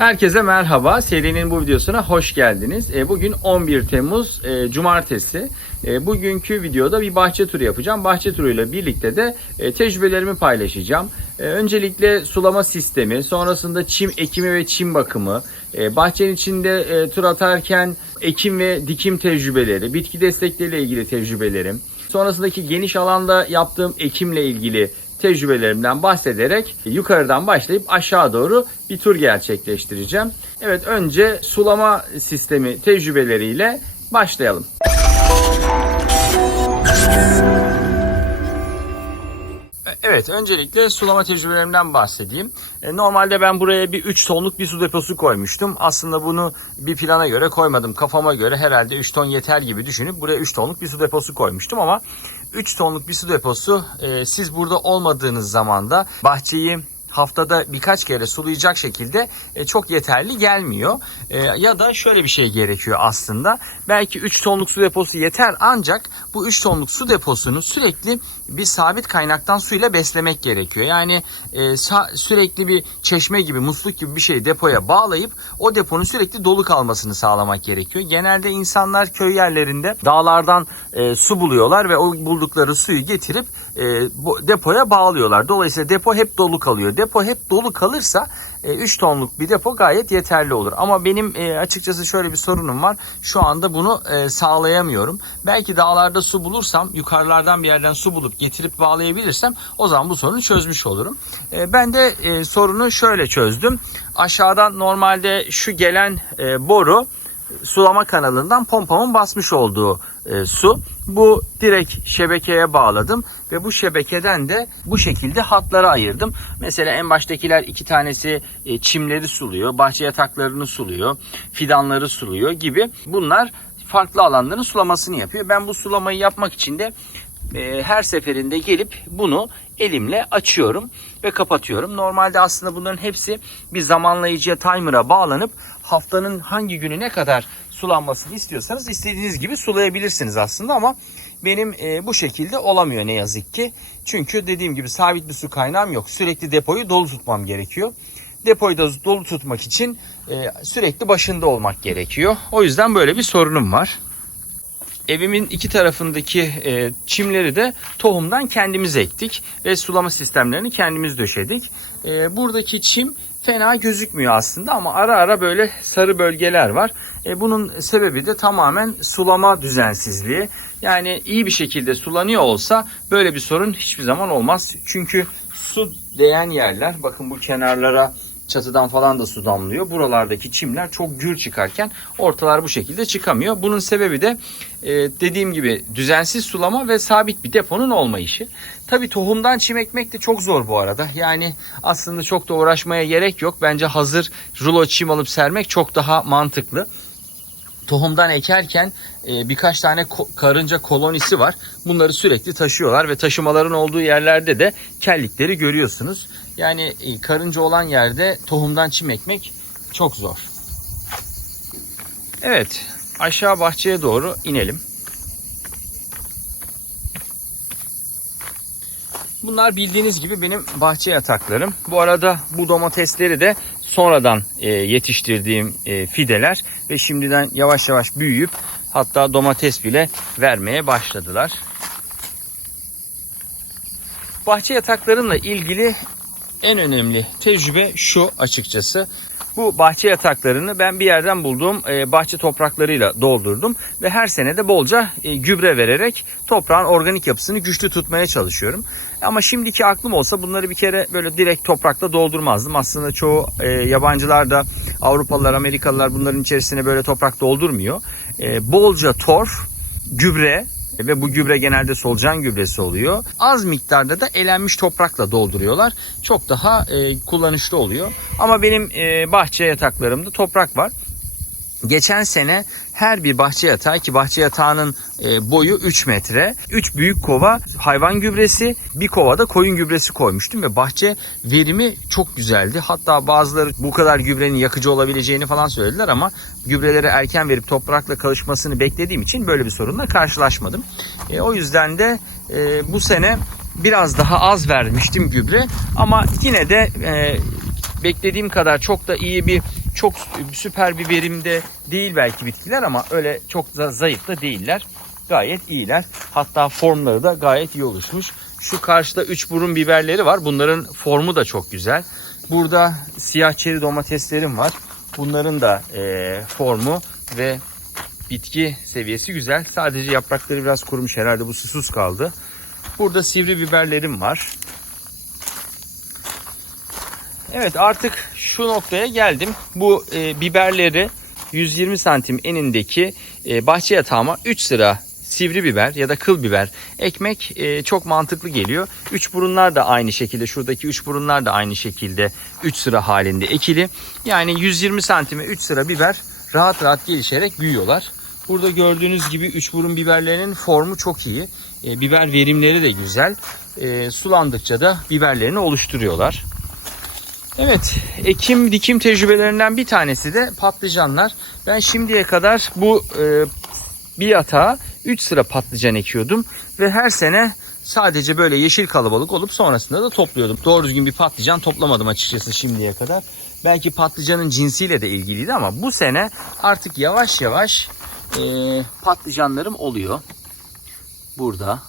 Herkese merhaba. Serinin bu videosuna hoş geldiniz. E, Bugün 11 Temmuz e, Cumartesi. E, Bugünkü videoda bir bahçe turu yapacağım. Bahçe turuyla birlikte de tecrübelerimi paylaşacağım. Öncelikle sulama sistemi, sonrasında çim ekimi ve çim bakımı, bahçenin içinde tur atarken ekim ve dikim tecrübeleri, bitki destekleriyle ilgili tecrübelerim, sonrasındaki geniş alanda yaptığım ekimle ilgili tecrübelerimden bahsederek yukarıdan başlayıp aşağı doğru bir tur gerçekleştireceğim. Evet önce sulama sistemi tecrübeleriyle başlayalım. Evet, öncelikle sulama tecrübelerimden bahsedeyim. E, Normalde ben buraya bir 3 tonluk bir su deposu koymuştum. Aslında bunu bir plana göre koymadım. Kafama göre herhalde 3 ton yeter gibi düşünüp buraya 3 tonluk bir su deposu koymuştum ama 3 tonluk bir su deposu e, siz burada olmadığınız zaman da bahçeyi haftada birkaç kere sulayacak şekilde e, çok yeterli gelmiyor. E, ya da şöyle bir şey gerekiyor aslında. Belki 3 tonluk su deposu yeter ancak bu 3 tonluk su deposunu sürekli bir sabit kaynaktan suyla beslemek gerekiyor. Yani e, sürekli bir çeşme gibi, musluk gibi bir şeyi depoya bağlayıp o deponun sürekli dolu kalmasını sağlamak gerekiyor. Genelde insanlar köy yerlerinde dağlardan e, su buluyorlar ve o buldukları suyu getirip e, bu depoya bağlıyorlar. Dolayısıyla depo hep dolu kalıyor. Depo hep dolu kalırsa 3 tonluk bir depo gayet yeterli olur. Ama benim e, açıkçası şöyle bir sorunum var. Şu anda bunu e, sağlayamıyorum. Belki dağlarda su bulursam, yukarılardan bir yerden su bulup getirip bağlayabilirsem o zaman bu sorunu çözmüş olurum. E, Ben de e, sorunu şöyle çözdüm. Aşağıdan normalde şu gelen e, boru sulama kanalından pompamın basmış olduğu e, su. Bu direkt şebekeye bağladım ve bu şebekeden de bu şekilde hatlara ayırdım. Mesela en baştakiler iki tanesi e, çimleri suluyor, bahçe yataklarını suluyor, fidanları suluyor gibi. Bunlar farklı alanların sulamasını yapıyor. Ben bu sulamayı yapmak için de e, her seferinde gelip bunu elimle açıyorum ve kapatıyorum. Normalde aslında bunların hepsi bir zamanlayıcıya timer'a bağlanıp haftanın hangi günü ne kadar sulanmasını istiyorsanız istediğiniz gibi sulayabilirsiniz aslında ama benim e, bu şekilde olamıyor ne yazık ki. Çünkü dediğim gibi sabit bir su kaynağım yok. Sürekli depoyu dolu tutmam gerekiyor. Depoyu da dolu tutmak için e, sürekli başında olmak gerekiyor. O yüzden böyle bir sorunum var. Evimin iki tarafındaki e, çimleri de tohumdan kendimiz ektik ve sulama sistemlerini kendimiz döşedik. E, buradaki çim fena gözükmüyor aslında ama ara ara böyle sarı bölgeler var. E, bunun sebebi de tamamen sulama düzensizliği. Yani iyi bir şekilde sulanıyor olsa böyle bir sorun hiçbir zaman olmaz. Çünkü su değen yerler bakın bu kenarlara çatıdan falan da su damlıyor. Buralardaki çimler çok gür çıkarken ortalar bu şekilde çıkamıyor. Bunun sebebi de e, dediğim gibi düzensiz sulama ve sabit bir deponun olmayışı. Tabi tohumdan çim ekmek de çok zor bu arada. Yani aslında çok da uğraşmaya gerek yok. Bence hazır rulo çim alıp sermek çok daha mantıklı tohumdan ekerken e, birkaç tane ko- karınca kolonisi var. Bunları sürekli taşıyorlar ve taşımaların olduğu yerlerde de kellikleri görüyorsunuz. Yani e, karınca olan yerde tohumdan çim ekmek çok zor. Evet, aşağı bahçeye doğru inelim. Bunlar bildiğiniz gibi benim bahçe yataklarım. Bu arada bu domatesleri de sonradan e, yetiştirdiğim e, fideler ve şimdiden yavaş yavaş büyüyüp hatta domates bile vermeye başladılar. Bahçe yataklarımla ilgili en önemli tecrübe şu açıkçası. Bu bahçe yataklarını ben bir yerden bulduğum e, bahçe topraklarıyla doldurdum ve her sene de bolca e, gübre vererek toprağın organik yapısını güçlü tutmaya çalışıyorum. Ama şimdiki aklım olsa bunları bir kere böyle direkt toprakla doldurmazdım. Aslında çoğu e, yabancılar da Avrupalılar, Amerikalılar bunların içerisine böyle toprak doldurmuyor. Bolca torf, gübre ve bu gübre genelde solucan gübresi oluyor. Az miktarda da elenmiş toprakla dolduruyorlar. Çok daha e, kullanışlı oluyor. Ama benim e, bahçe yataklarımda toprak var. Geçen sene her bir bahçe yatağı ki bahçe yatağının e, boyu 3 metre. 3 büyük kova hayvan gübresi, bir kova da koyun gübresi koymuştum ve bahçe verimi çok güzeldi. Hatta bazıları bu kadar gübrenin yakıcı olabileceğini falan söylediler ama gübreleri erken verip toprakla karışmasını beklediğim için böyle bir sorunla karşılaşmadım. E, o yüzden de e, bu sene biraz daha az vermiştim gübre ama yine de e, beklediğim kadar çok da iyi bir çok süper bir verimde değil belki bitkiler ama öyle çok da zayıf da değiller. Gayet iyiler. Hatta formları da gayet iyi oluşmuş. Şu karşıda üç burun biberleri var. Bunların formu da çok güzel. Burada siyah çeri domateslerim var. Bunların da eee, formu ve bitki seviyesi güzel. Sadece yaprakları biraz kurumuş herhalde bu susuz kaldı. Burada sivri biberlerim var. Evet artık şu noktaya geldim. Bu e, biberleri 120 santim enindeki e, bahçe yatağıma 3 sıra sivri biber ya da kıl biber ekmek e, çok mantıklı geliyor. Üç burunlar da aynı şekilde şuradaki üç burunlar da aynı şekilde 3 sıra halinde ekili. Yani 120 santime 3 sıra biber rahat rahat gelişerek büyüyorlar. Burada gördüğünüz gibi üç burun biberlerinin formu çok iyi. E, biber verimleri de güzel. E, sulandıkça da biberlerini oluşturuyorlar. Evet, ekim dikim tecrübelerinden bir tanesi de patlıcanlar. Ben şimdiye kadar bu e, bir yatağa 3 sıra patlıcan ekiyordum ve her sene sadece böyle yeşil kalabalık olup sonrasında da topluyordum. Doğru düzgün bir patlıcan toplamadım açıkçası şimdiye kadar. Belki patlıcanın cinsiyle de ilgiliydi ama bu sene artık yavaş yavaş e, patlıcanlarım oluyor. Burada,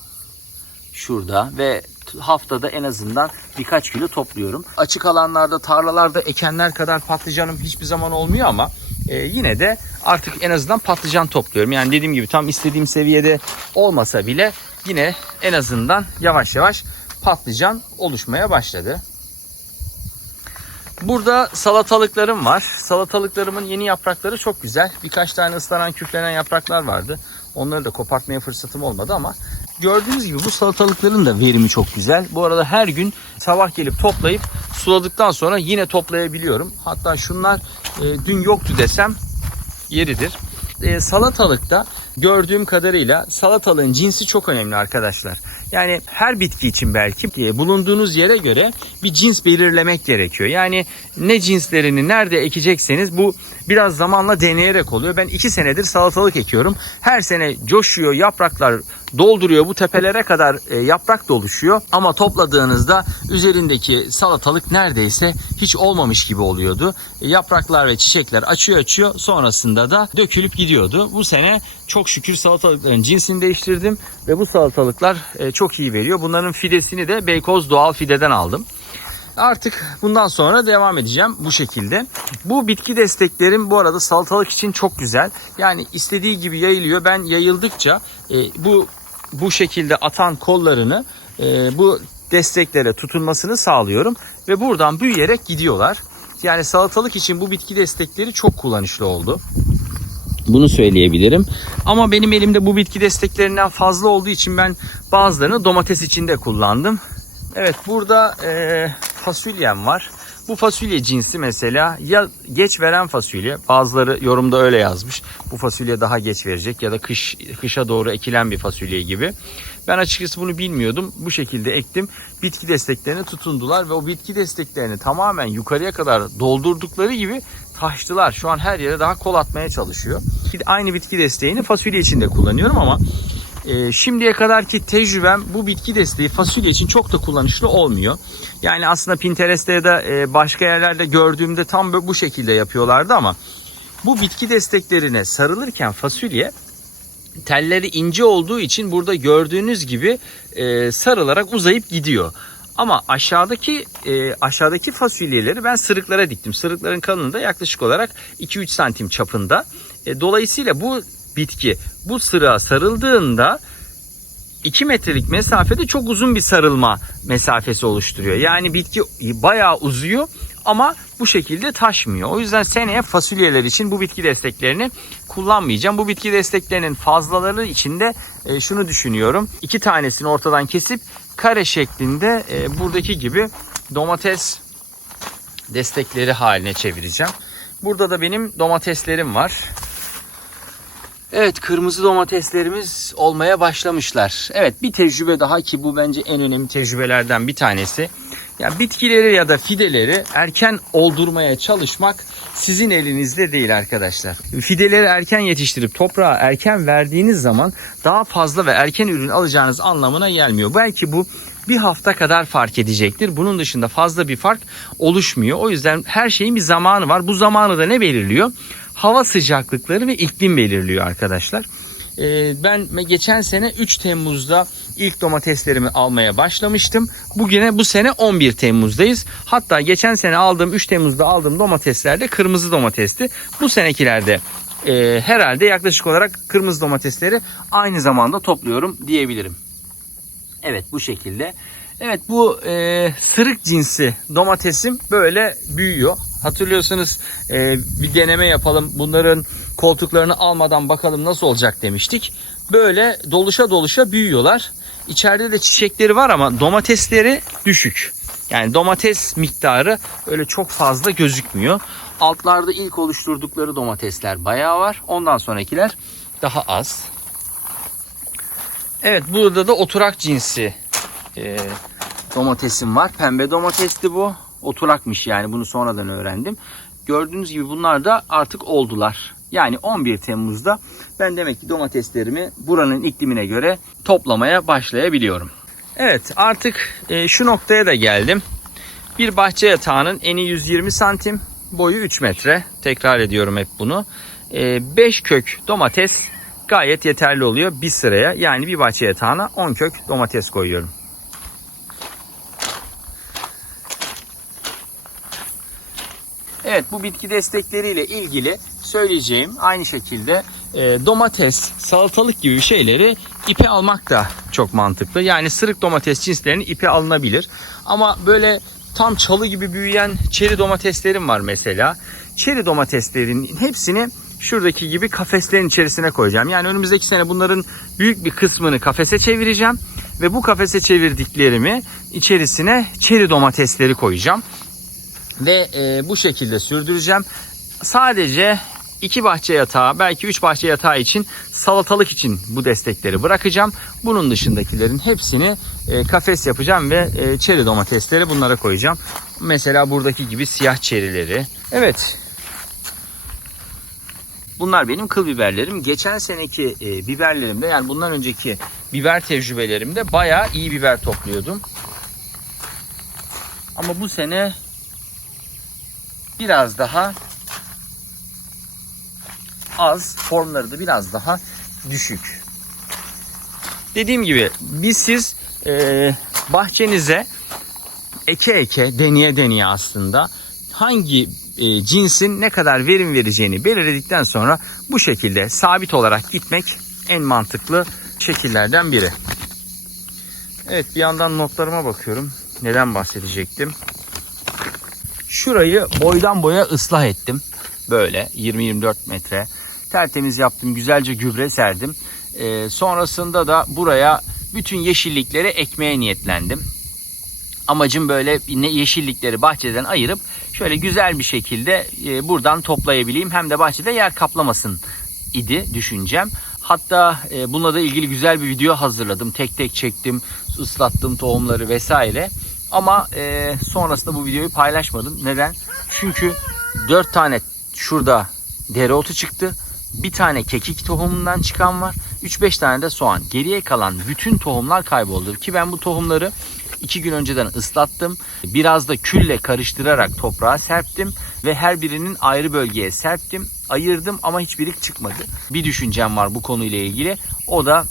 şurada ve haftada en azından birkaç kilo topluyorum. Açık alanlarda, tarlalarda ekenler kadar patlıcanım hiçbir zaman olmuyor ama e, yine de artık en azından patlıcan topluyorum. Yani dediğim gibi tam istediğim seviyede olmasa bile yine en azından yavaş yavaş patlıcan oluşmaya başladı. Burada salatalıklarım var. Salatalıklarımın yeni yaprakları çok güzel. Birkaç tane ıslanan küflenen yapraklar vardı. Onları da kopartmaya fırsatım olmadı ama gördüğünüz gibi bu salatalıkların da verimi çok güzel. Bu arada her gün sabah gelip toplayıp suladıktan sonra yine toplayabiliyorum. Hatta şunlar e, dün yoktu desem yeridir. E, salatalıkta gördüğüm kadarıyla salatalığın cinsi çok önemli arkadaşlar. Yani her bitki için belki e, bulunduğunuz yere göre bir cins belirlemek gerekiyor. Yani ne cinslerini nerede ekecekseniz bu biraz zamanla deneyerek oluyor. Ben iki senedir salatalık ekiyorum. Her sene coşuyor, yapraklar dolduruyor. Bu tepelere kadar e, yaprak doluşuyor. Ama topladığınızda üzerindeki salatalık neredeyse hiç olmamış gibi oluyordu. E, yapraklar ve çiçekler açıyor açıyor. Sonrasında da dökülüp gidiyordu. Bu sene çok şükür salatalıkların cinsini değiştirdim ve bu salatalıklar e, çok iyi veriyor. Bunların fidesini de Beykoz Doğal Fide'den aldım. Artık bundan sonra devam edeceğim bu şekilde. Bu bitki desteklerim bu arada salatalık için çok güzel. Yani istediği gibi yayılıyor. Ben yayıldıkça e, bu bu şekilde atan kollarını e, bu desteklere tutunmasını sağlıyorum ve buradan büyüyerek gidiyorlar. Yani salatalık için bu bitki destekleri çok kullanışlı oldu. Bunu söyleyebilirim. Ama benim elimde bu bitki desteklerinden fazla olduğu için ben bazılarını domates için de kullandım. Evet burada e, fasulyem var. Bu fasulye cinsi mesela ya geç veren fasulye bazıları yorumda öyle yazmış. Bu fasulye daha geç verecek ya da kış kışa doğru ekilen bir fasulye gibi. Ben açıkçası bunu bilmiyordum. Bu şekilde ektim. Bitki desteklerine tutundular ve o bitki desteklerini tamamen yukarıya kadar doldurdukları gibi taştılar. Şu an her yere daha kol atmaya çalışıyor. Aynı bitki desteğini fasulye için de kullanıyorum ama e, şimdiye kadarki tecrübem bu bitki desteği fasulye için çok da kullanışlı olmuyor. Yani aslında Pinterest'te ya da e, başka yerlerde gördüğümde tam bu şekilde yapıyorlardı ama bu bitki desteklerine sarılırken fasulye telleri ince olduğu için burada gördüğünüz gibi e, sarılarak uzayıp gidiyor. Ama aşağıdaki e, aşağıdaki fasulyeleri ben sırıklara diktim. Sırıkların kalınlığı da yaklaşık olarak 2-3 santim çapında. E, dolayısıyla bu bitki bu sırığa sarıldığında 2 metrelik mesafede çok uzun bir sarılma mesafesi oluşturuyor. Yani bitki bayağı uzuyor ama bu şekilde taşmıyor. O yüzden seneye fasulyeler için bu bitki desteklerini kullanmayacağım. Bu bitki desteklerinin fazlaları için de e, şunu düşünüyorum. İki tanesini ortadan kesip kare şeklinde e, buradaki gibi domates destekleri haline çevireceğim. Burada da benim domateslerim var. Evet kırmızı domateslerimiz olmaya başlamışlar. Evet bir tecrübe daha ki bu bence en önemli tecrübelerden bir tanesi. Ya bitkileri ya da fideleri erken oldurmaya çalışmak sizin elinizde değil arkadaşlar. Fideleri erken yetiştirip toprağa erken verdiğiniz zaman daha fazla ve erken ürün alacağınız anlamına gelmiyor. Belki bu bir hafta kadar fark edecektir. Bunun dışında fazla bir fark oluşmuyor. O yüzden her şeyin bir zamanı var. Bu zamanı da ne belirliyor? Hava sıcaklıkları ve iklim belirliyor arkadaşlar. Ee, ben geçen sene 3 Temmuz'da ilk domateslerimi almaya başlamıştım. Bugüne bu sene 11 Temmuz'dayız. Hatta geçen sene aldığım 3 Temmuz'da aldığım domatesler de kırmızı domatesti. Bu senekilerde e, herhalde yaklaşık olarak kırmızı domatesleri aynı zamanda topluyorum diyebilirim. Evet bu şekilde. Evet bu e, sırık cinsi domatesim böyle büyüyor. Hatırlıyorsunuz e, bir deneme yapalım bunların koltuklarını almadan bakalım nasıl olacak demiştik. Böyle doluşa doluşa büyüyorlar. İçeride de çiçekleri var ama domatesleri düşük. Yani domates miktarı öyle çok fazla gözükmüyor. Altlarda ilk oluşturdukları domatesler bayağı var. Ondan sonrakiler daha az. Evet burada da oturak cinsi e, domatesim var. Pembe domatesti bu. Oturakmış yani bunu sonradan öğrendim. Gördüğünüz gibi bunlar da artık oldular. Yani 11 Temmuz'da ben demek ki domateslerimi buranın iklimine göre toplamaya başlayabiliyorum. Evet artık e, şu noktaya da geldim. Bir bahçe yatağının eni 120 santim, boyu 3 metre. Tekrar ediyorum hep bunu. 5 kök domates gayet yeterli oluyor bir sıraya. Yani bir bahçe yatağına 10 kök domates koyuyorum. Evet bu bitki destekleriyle ilgili söyleyeceğim aynı şekilde e, domates, salatalık gibi şeyleri ipe almak da çok mantıklı. Yani sırık domates cinslerini ipe alınabilir. Ama böyle tam çalı gibi büyüyen çeri domateslerim var mesela. Çeri domateslerin hepsini şuradaki gibi kafeslerin içerisine koyacağım. Yani önümüzdeki sene bunların büyük bir kısmını kafese çevireceğim. Ve bu kafese çevirdiklerimi içerisine çeri domatesleri koyacağım. Ve e, bu şekilde sürdüreceğim. Sadece iki bahçe yatağı belki üç bahçe yatağı için salatalık için bu destekleri bırakacağım. Bunun dışındakilerin hepsini e, kafes yapacağım ve e, çeri domatesleri bunlara koyacağım. Mesela buradaki gibi siyah çerileri. Evet Bunlar benim kıl biberlerim. Geçen seneki e, biberlerimde yani bundan önceki biber tecrübelerimde bayağı iyi biber topluyordum. Ama bu sene biraz daha az, formları da biraz daha düşük. Dediğim gibi biz siz e, bahçenize eke eke, deneye deneye aslında hangi e, cinsin ne kadar verim vereceğini belirledikten sonra bu şekilde sabit olarak gitmek en mantıklı şekillerden biri. Evet bir yandan notlarıma bakıyorum. Neden bahsedecektim? Şurayı boydan boya ıslah ettim. Böyle 20-24 metre. Tertemiz yaptım. Güzelce gübre serdim. Ee, sonrasında da buraya bütün yeşillikleri ekmeye niyetlendim. Amacım böyle yeşillikleri bahçeden ayırıp şöyle güzel bir şekilde e, buradan toplayabileyim. Hem de bahçede yer kaplamasın idi düşüncem. Hatta e, bununla da ilgili güzel bir video hazırladım. Tek tek çektim, ıslattım tohumları vesaire. Ama e, sonrasında bu videoyu paylaşmadım. Neden? Çünkü 4 tane şurada dereotu çıktı. Bir tane kekik tohumundan çıkan var. 3-5 tane de soğan. Geriye kalan bütün tohumlar kayboldu. Ki ben bu tohumları 2 gün önceden ıslattım. Biraz da külle karıştırarak toprağa serptim. Ve her birinin ayrı bölgeye serptim. Ayırdım ama hiçbiri çıkmadı. Bir düşüncem var bu konuyla ilgili. O da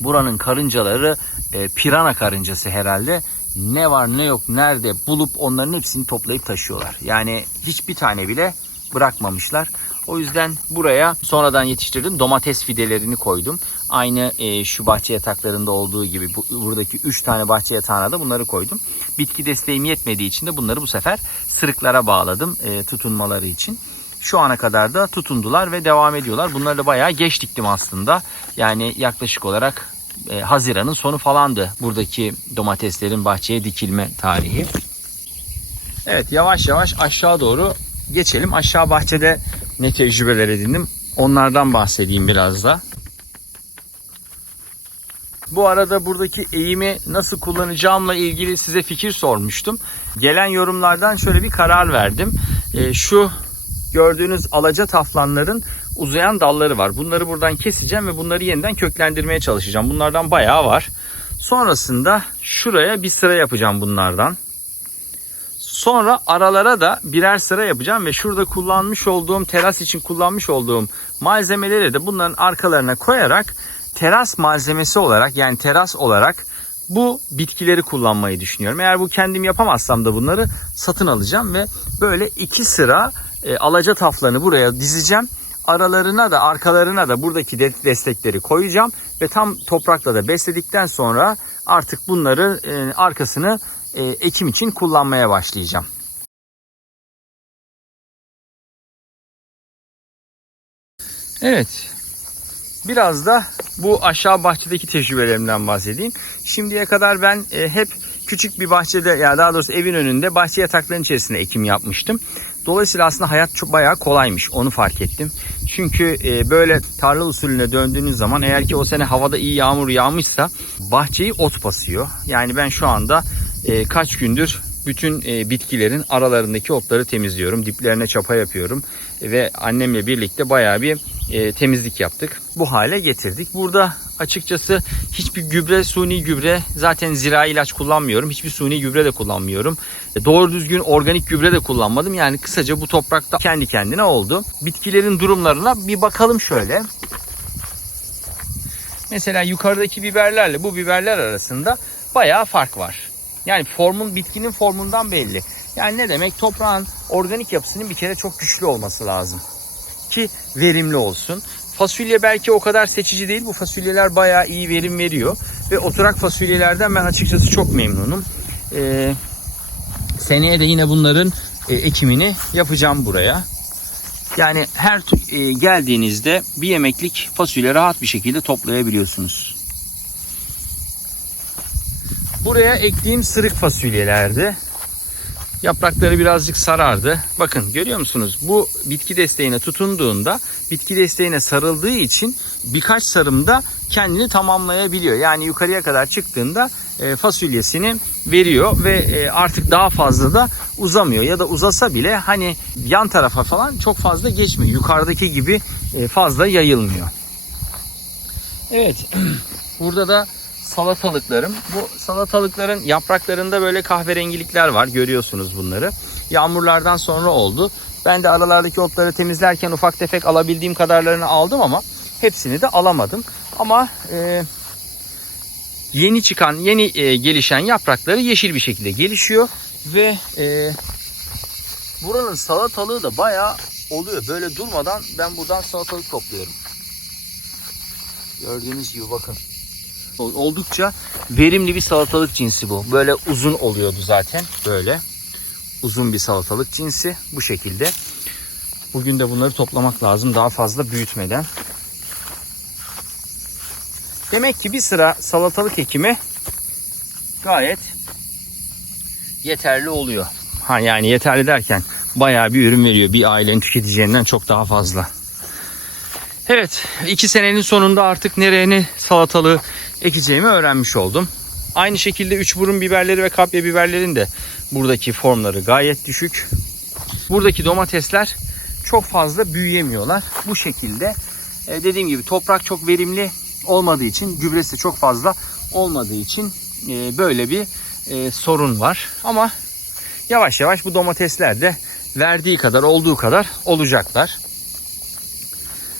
buranın karıncaları e, pirana karıncası herhalde ne var ne yok nerede bulup onların hepsini toplayıp taşıyorlar. Yani hiçbir tane bile bırakmamışlar. O yüzden buraya sonradan yetiştirdim domates fidelerini koydum. Aynı e, şu bahçe yataklarında olduğu gibi bu, buradaki 3 tane bahçe yatağına da bunları koydum. Bitki desteğim yetmediği için de bunları bu sefer sırıklara bağladım e, tutunmaları için. Şu ana kadar da tutundular ve devam ediyorlar. Bunları da bayağı geç diktim aslında. Yani yaklaşık olarak e, Haziran'ın sonu falandı buradaki domateslerin bahçeye dikilme tarihi. Evet yavaş yavaş aşağı doğru geçelim. Aşağı bahçede ne tecrübeler edindim onlardan bahsedeyim biraz da. Bu arada buradaki eğimi nasıl kullanacağımla ilgili size fikir sormuştum. Gelen yorumlardan şöyle bir karar verdim. E, şu gördüğünüz alaca taflanların uzayan dalları var. Bunları buradan keseceğim ve bunları yeniden köklendirmeye çalışacağım. Bunlardan bayağı var. Sonrasında şuraya bir sıra yapacağım bunlardan. Sonra aralara da birer sıra yapacağım ve şurada kullanmış olduğum teras için kullanmış olduğum malzemeleri de bunların arkalarına koyarak teras malzemesi olarak yani teras olarak bu bitkileri kullanmayı düşünüyorum. Eğer bu kendim yapamazsam da bunları satın alacağım ve böyle iki sıra e, alaca taflarını buraya dizeceğim. Aralarına da arkalarına da buradaki de- destekleri koyacağım ve tam toprakla da besledikten sonra artık bunları e, arkasını e, ekim için kullanmaya başlayacağım. Evet. Biraz da bu aşağı bahçedeki tecrübelerimden bahsedeyim. Şimdiye kadar ben e, hep küçük bir bahçede ya daha doğrusu evin önünde bahçe yataklarının içerisinde ekim yapmıştım. Dolayısıyla aslında hayat çok bayağı kolaymış. Onu fark ettim. Çünkü e, böyle tarla usulüne döndüğünüz zaman eğer ki o sene havada iyi yağmur yağmışsa bahçeyi ot basıyor. Yani ben şu anda e, kaç gündür bütün e, bitkilerin aralarındaki otları temizliyorum. Diplerine çapa yapıyorum. Ve annemle birlikte bayağı bir e, temizlik yaptık. Bu hale getirdik. Burada açıkçası hiçbir gübre, suni gübre zaten zirai ilaç kullanmıyorum. Hiçbir suni gübre de kullanmıyorum. E, Doğru düzgün organik gübre de kullanmadım. Yani kısaca bu toprakta kendi kendine oldu. Bitkilerin durumlarına bir bakalım şöyle. Mesela yukarıdaki biberlerle bu biberler arasında bayağı fark var. Yani formun bitkinin formundan belli. Yani ne demek? Toprağın organik yapısının bir kere çok güçlü olması lazım ki verimli olsun. Fasulye belki o kadar seçici değil. Bu fasulyeler bayağı iyi verim veriyor. Ve oturak fasulyelerden ben açıkçası çok memnunum. Ee, seneye de yine bunların e, ekimini yapacağım buraya. Yani her e, geldiğinizde bir yemeklik fasulye rahat bir şekilde toplayabiliyorsunuz. Buraya ektiğim sırık fasulyelerdi. Yaprakları birazcık sarardı. Bakın görüyor musunuz? Bu bitki desteğine tutunduğunda bitki desteğine sarıldığı için birkaç sarımda kendini tamamlayabiliyor. Yani yukarıya kadar çıktığında e, fasulyesini veriyor ve e, artık daha fazla da uzamıyor. Ya da uzasa bile hani yan tarafa falan çok fazla geçmiyor. Yukarıdaki gibi e, fazla yayılmıyor. Evet. Burada da salatalıklarım. Bu salatalıkların yapraklarında böyle kahverengilikler var. Görüyorsunuz bunları. Yağmurlardan sonra oldu. Ben de aralardaki otları temizlerken ufak tefek alabildiğim kadarlarını aldım ama hepsini de alamadım. Ama e, yeni çıkan, yeni e, gelişen yaprakları yeşil bir şekilde gelişiyor ve e, buranın salatalığı da bayağı oluyor. Böyle durmadan ben buradan salatalık topluyorum. Gördüğünüz gibi bakın. Oldukça verimli bir salatalık cinsi bu. Böyle uzun oluyordu zaten. Böyle uzun bir salatalık cinsi bu şekilde. Bugün de bunları toplamak lazım daha fazla büyütmeden. Demek ki bir sıra salatalık ekimi gayet yeterli oluyor. Ha yani yeterli derken bayağı bir ürün veriyor. Bir ailenin tüketeceğinden çok daha fazla. Evet, iki senenin sonunda artık nereye ne salatalığı ekeceğimi öğrenmiş oldum. Aynı şekilde üç burun biberleri ve kapya biberlerin de buradaki formları gayet düşük. Buradaki domatesler çok fazla büyüyemiyorlar. Bu şekilde e, dediğim gibi toprak çok verimli olmadığı için, gübresi çok fazla olmadığı için e, böyle bir e, sorun var. Ama yavaş yavaş bu domatesler de verdiği kadar olduğu kadar olacaklar.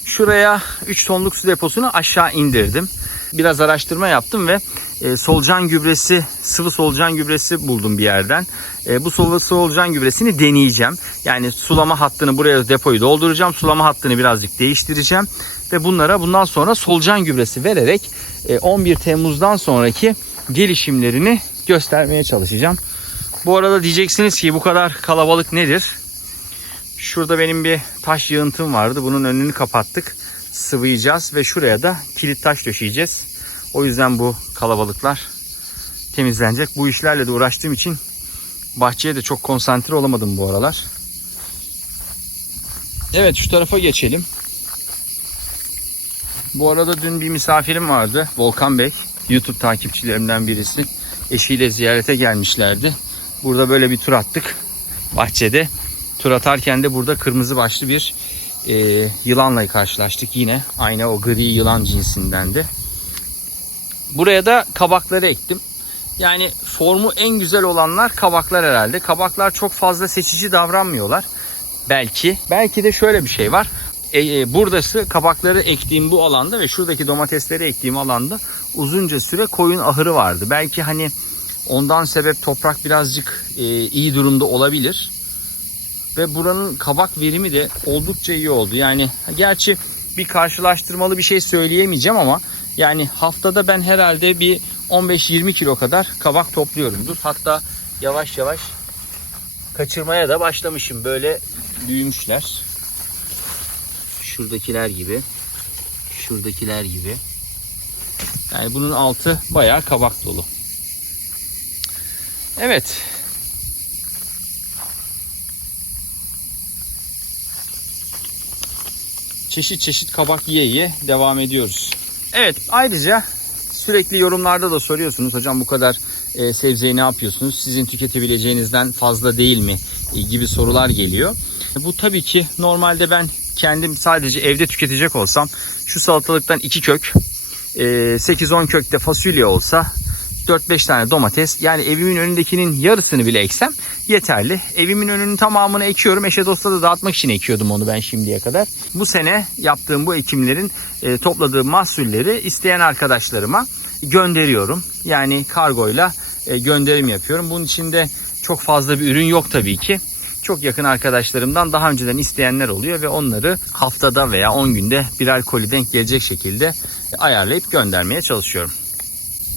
Şuraya 3 tonluk su deposunu aşağı indirdim. Biraz araştırma yaptım ve e, solucan gübresi, sıvı solucan gübresi buldum bir yerden. E, bu sıvı solucan gübresini deneyeceğim. Yani sulama hattını buraya depoyu dolduracağım. Sulama hattını birazcık değiştireceğim. Ve bunlara bundan sonra solucan gübresi vererek e, 11 Temmuz'dan sonraki gelişimlerini göstermeye çalışacağım. Bu arada diyeceksiniz ki bu kadar kalabalık nedir? Şurada benim bir taş yığıntım vardı. Bunun önünü kapattık. Sıvayacağız ve şuraya da kilit taş döşeyeceğiz. O yüzden bu kalabalıklar temizlenecek. Bu işlerle de uğraştığım için bahçeye de çok konsantre olamadım bu aralar. Evet şu tarafa geçelim. Bu arada dün bir misafirim vardı. Volkan Bey. YouTube takipçilerimden birisi. Eşiyle ziyarete gelmişlerdi. Burada böyle bir tur attık. Bahçede. Tur atarken de burada kırmızı başlı bir e, yılanla karşılaştık yine. Aynı o gri yılan cinsindendi. Buraya da kabakları ektim. Yani formu en güzel olanlar kabaklar herhalde. Kabaklar çok fazla seçici davranmıyorlar. Belki. Belki de şöyle bir şey var. E, e, buradası kabakları ektiğim bu alanda ve şuradaki domatesleri ektiğim alanda uzunca süre koyun ahırı vardı. Belki hani ondan sebep toprak birazcık e, iyi durumda olabilir. Ve buranın kabak verimi de oldukça iyi oldu. Yani gerçi bir karşılaştırmalı bir şey söyleyemeyeceğim ama yani haftada ben herhalde bir 15-20 kilo kadar kabak topluyorumdur. Hatta yavaş yavaş kaçırmaya da başlamışım. Böyle büyümüşler. Şuradakiler gibi. Şuradakiler gibi. Yani bunun altı bayağı kabak dolu. Evet. Çeşit çeşit kabak yiye yiye devam ediyoruz. Evet ayrıca sürekli yorumlarda da soruyorsunuz hocam bu kadar e, sebzeyi ne yapıyorsunuz? Sizin tüketebileceğinizden fazla değil mi? E, gibi sorular geliyor. E, bu tabii ki normalde ben kendim sadece evde tüketecek olsam şu salatalıktan 2 kök, e, 8-10 kök de fasulye olsa 4-5 tane domates yani evimin önündekinin yarısını bile eksem yeterli. Evimin önünün tamamını ekiyorum. Eşe dosta da dağıtmak için ekiyordum onu ben şimdiye kadar. Bu sene yaptığım bu ekimlerin e, topladığım mahsulleri isteyen arkadaşlarıma gönderiyorum. Yani kargoyla e, gönderim yapıyorum. Bunun içinde çok fazla bir ürün yok tabii ki. Çok yakın arkadaşlarımdan daha önceden isteyenler oluyor ve onları haftada veya 10 günde birer koli denk gelecek şekilde ayarlayıp göndermeye çalışıyorum.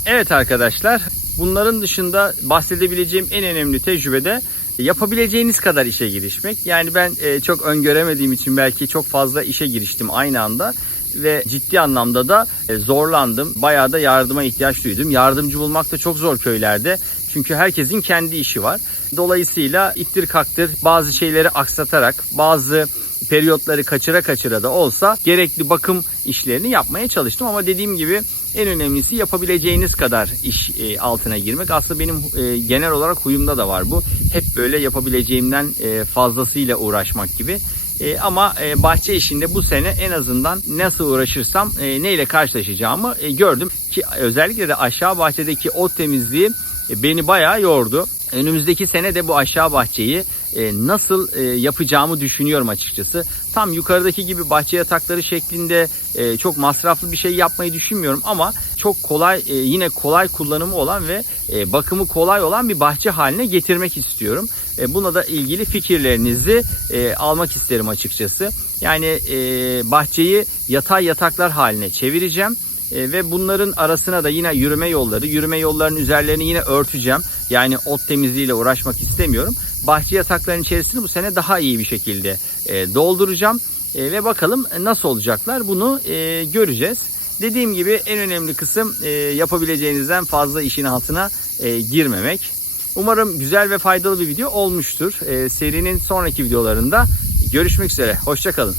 Evet arkadaşlar bunların dışında bahsedebileceğim en önemli tecrübe de yapabileceğiniz kadar işe girişmek. Yani ben e, çok öngöremediğim için belki çok fazla işe giriştim aynı anda ve ciddi anlamda da e, zorlandım. Bayağı da yardıma ihtiyaç duydum. Yardımcı bulmak da çok zor köylerde. Çünkü herkesin kendi işi var. Dolayısıyla ittir kaktır bazı şeyleri aksatarak bazı periyotları kaçıra kaçıra da olsa gerekli bakım işlerini yapmaya çalıştım. Ama dediğim gibi en önemlisi yapabileceğiniz kadar iş e, altına girmek. Aslında benim e, genel olarak huyumda da var bu. Hep böyle yapabileceğimden e, fazlasıyla uğraşmak gibi. E, ama e, bahçe işinde bu sene en azından nasıl uğraşırsam e, neyle karşılaşacağımı e, gördüm. Ki özellikle de aşağı bahçedeki ot temizliği e, beni bayağı yordu. Önümüzdeki sene de bu aşağı bahçeyi e, nasıl e, yapacağımı düşünüyorum açıkçası. Tam yukarıdaki gibi bahçe yatakları şeklinde e, çok masraflı bir şey yapmayı düşünmüyorum ama çok kolay e, yine kolay kullanımı olan ve e, bakımı kolay olan bir bahçe haline getirmek istiyorum. E, buna da ilgili fikirlerinizi e, almak isterim açıkçası. Yani e, bahçeyi yatay yataklar haline çevireceğim. E, ve bunların arasına da yine yürüme yolları, yürüme yollarının üzerlerini yine örteceğim. Yani ot temizliğiyle uğraşmak istemiyorum. Bahçe yataklarının içerisini bu sene daha iyi bir şekilde e, dolduracağım. E, ve bakalım nasıl olacaklar bunu e, göreceğiz. Dediğim gibi en önemli kısım e, yapabileceğinizden fazla işin altına e, girmemek. Umarım güzel ve faydalı bir video olmuştur. E, serinin sonraki videolarında görüşmek üzere. Hoşçakalın.